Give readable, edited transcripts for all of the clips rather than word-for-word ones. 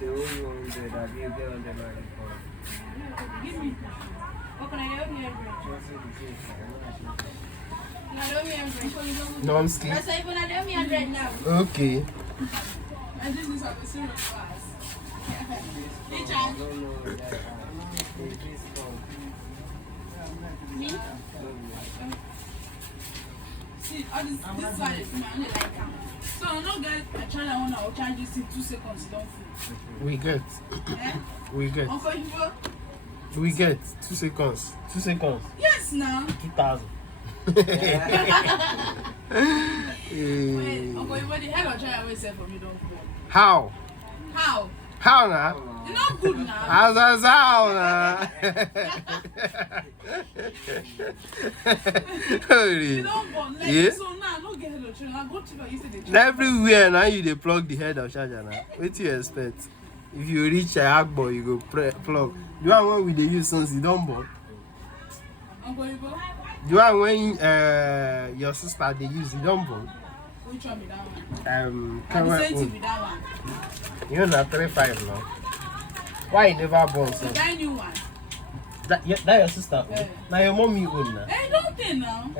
the only 100 that you get on the line for. Give me. What can I help you? Non-ski. I said, you're gonna do me 100 now. Okay. I think this is a serious class. Which one? Me? See, all this one is my only like am. So I'm not get a China one. I'll charge you 2 seconds. Don't feel. We get. Eh? We get. Uncle Ibo? We get 2 seconds. 2 seconds. Yes, now. 2,000. Wait, Uncle Ibo, the head of China always said for me, don't fall. How? How? How now? It's not good now. How now? You don't fall. Like, Yeah. so now, no get head of China. I go to you say the Everywhere now you dey plug the head of charger now. What you expect? If you reach a Agbo, you go plug. The one when we dey use since you don't born. Uncle Ibo? The one when your sister dey use you don't born. Which one be that one? Um, And the same thing with that one. you know that 35 now. Why you never born so? So buy new one. That your sister own? Yeah. Now your mommy own now. Hey, don't think now.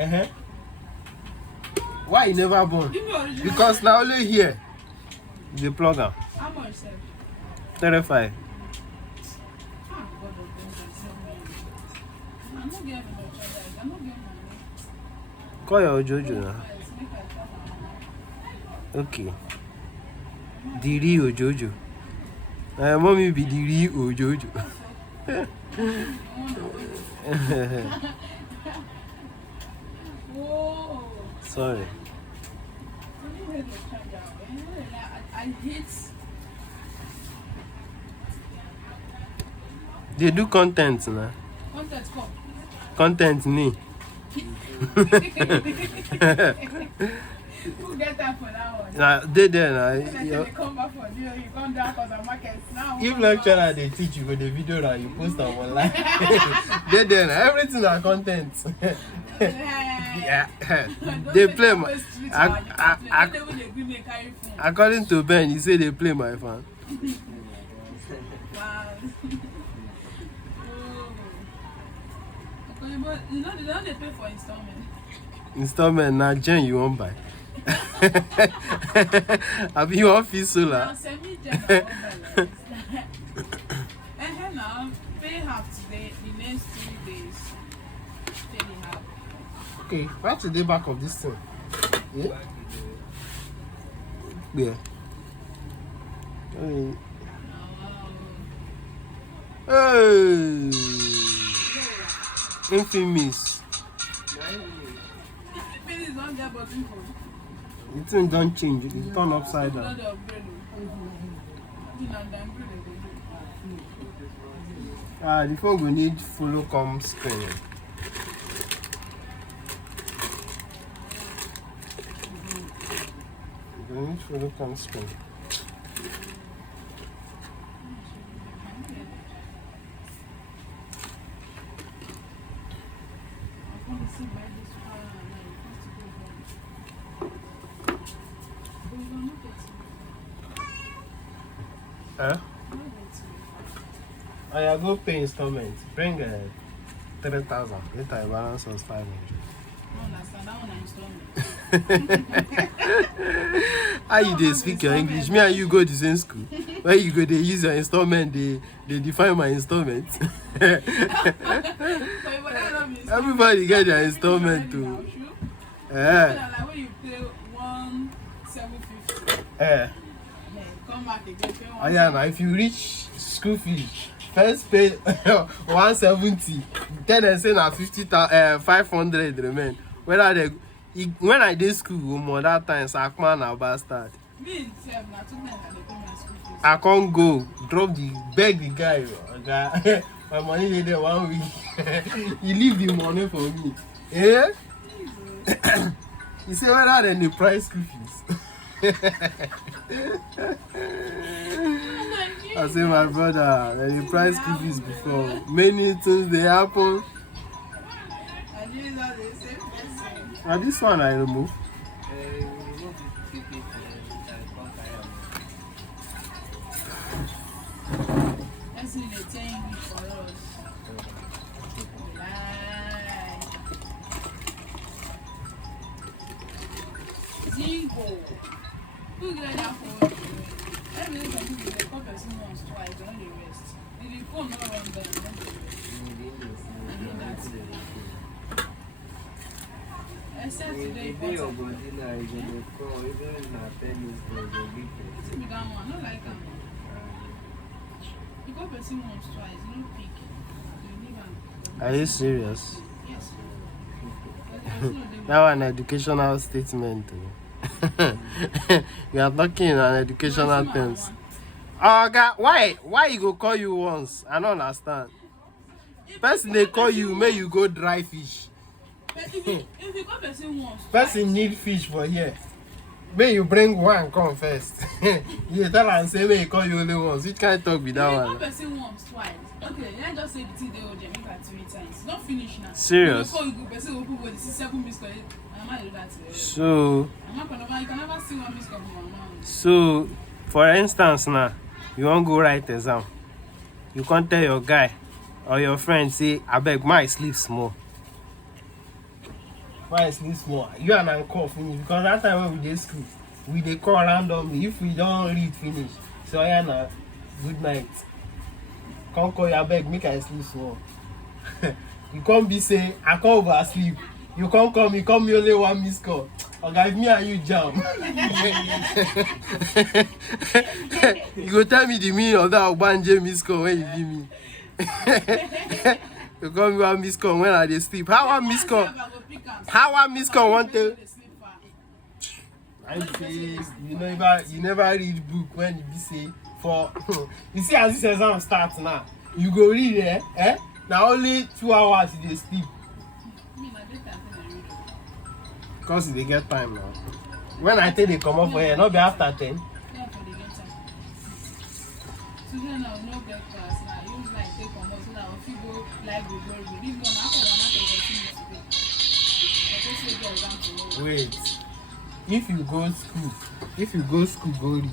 Why you never born? Give me original. Because now only here you dey plug am. How much, sir? 35. Ah, God of vengeance, help me. I'm not getting no charger. I'm not getting money. Call your Jojo now. Yes, make I call my mama. Okay. The real Jojo. My mommy be the real Jojo. Whoa. Sorry. I hate the charger. I hate. They do content now. Content come. Content me. Who get that for that one? Nah, they there now. When they come back for you, you come down for the market now. If lecturer they teach you for the video that you post on online. They there now. Everything are content. Yeah. They play my. According to Ben, he say they play my fan. You know, they don't pay for installment. Installment now, Jen you won't buy. I be you want feel solar. Now, send me Jen. And now, pay half today, the next 3 days. Pay the half. Okay, what's the back of this thing? Yeah. Yeah. Hey. Infamous. Please don't get button for The thing don't change. It turn upside down. The phone will need follow come screen. We need follow come screen. Huh? I go pay installment. Bring 3,000. Later I balance was 500. How you dey speak your English? Me and you go to the same school. Where you go, they use your installment, they define my installment. Everybody get their installment too. Yeah. Like when you pay 1,750. Come back again. Oh yeah, now if you reach school fees, first pay 170. Then they say now 500 remain. Whether they when I did school, more that time, Sakman na bastard. Me self na 2 men that they pay my school fees. I can't go drop the beg the guy. My money dey there 1 week. He leave the money for me. Yeah. He say whether than the price school fees. I say my brother, the price school fees before many things they happen. And these are the same person. Now this one I remove. person they tell English for us. Lie. Zingo. Who get that phone? Every day some people they call person once, twice, they don't dey rest. If the phone not run down, they don't dey rest. I know that. Except today, If your body now is on the call, even na 10 minutes for the weekend. it's be that one. I don't like am. You call person once, twice, you don't pick. You leave am. Are you serious? Yes. There's no dey That one educational statement. You are talking in an educational terms. Oh God, why you go call you once? I don't understand. Person they call you, may you go dry fish. But if you call person once, Person need fish for here. May you bring one come first. You tell and say may you call you only once. Which kind of talk be that if you call one? person once, twice, okay, let's just say the thing they hold them make 3 times. Don't finish now. Serious? You call you person who put body 7 missed call. I'm not do that to you. So You can never see 1 missed call from my mom. So, for instance now, you won't go write exam. You can't tell your guy or your friend, say, I beg, my sleep small. Why sleep small? You and I call finish. Because that time when we did school, we dey call randomly. If we don't read finish, so yeah, now, good night. Come call your beg, make I sleep small. You can't be say, I can't oversleep. You can't call me only 1 missed call. Okay, if me and you jam. You go tell me the meaning of that Obanje missed call when you give me. You call me 1 missed call when I dey sleep. How 1 missed call? How 1 missed call want to? I say you never read book when you be say for you see as this exam starts now. You go read now only 2 hours you dey sleep. Because they get time now. When I tell they come up for here, not be after 10. Yeah, for the get time. Today now, no get class now. Use like take on so that if you go live go read. This one after one after continue today. Suppose say get exam tomorrow. Wait. If you go school, go read.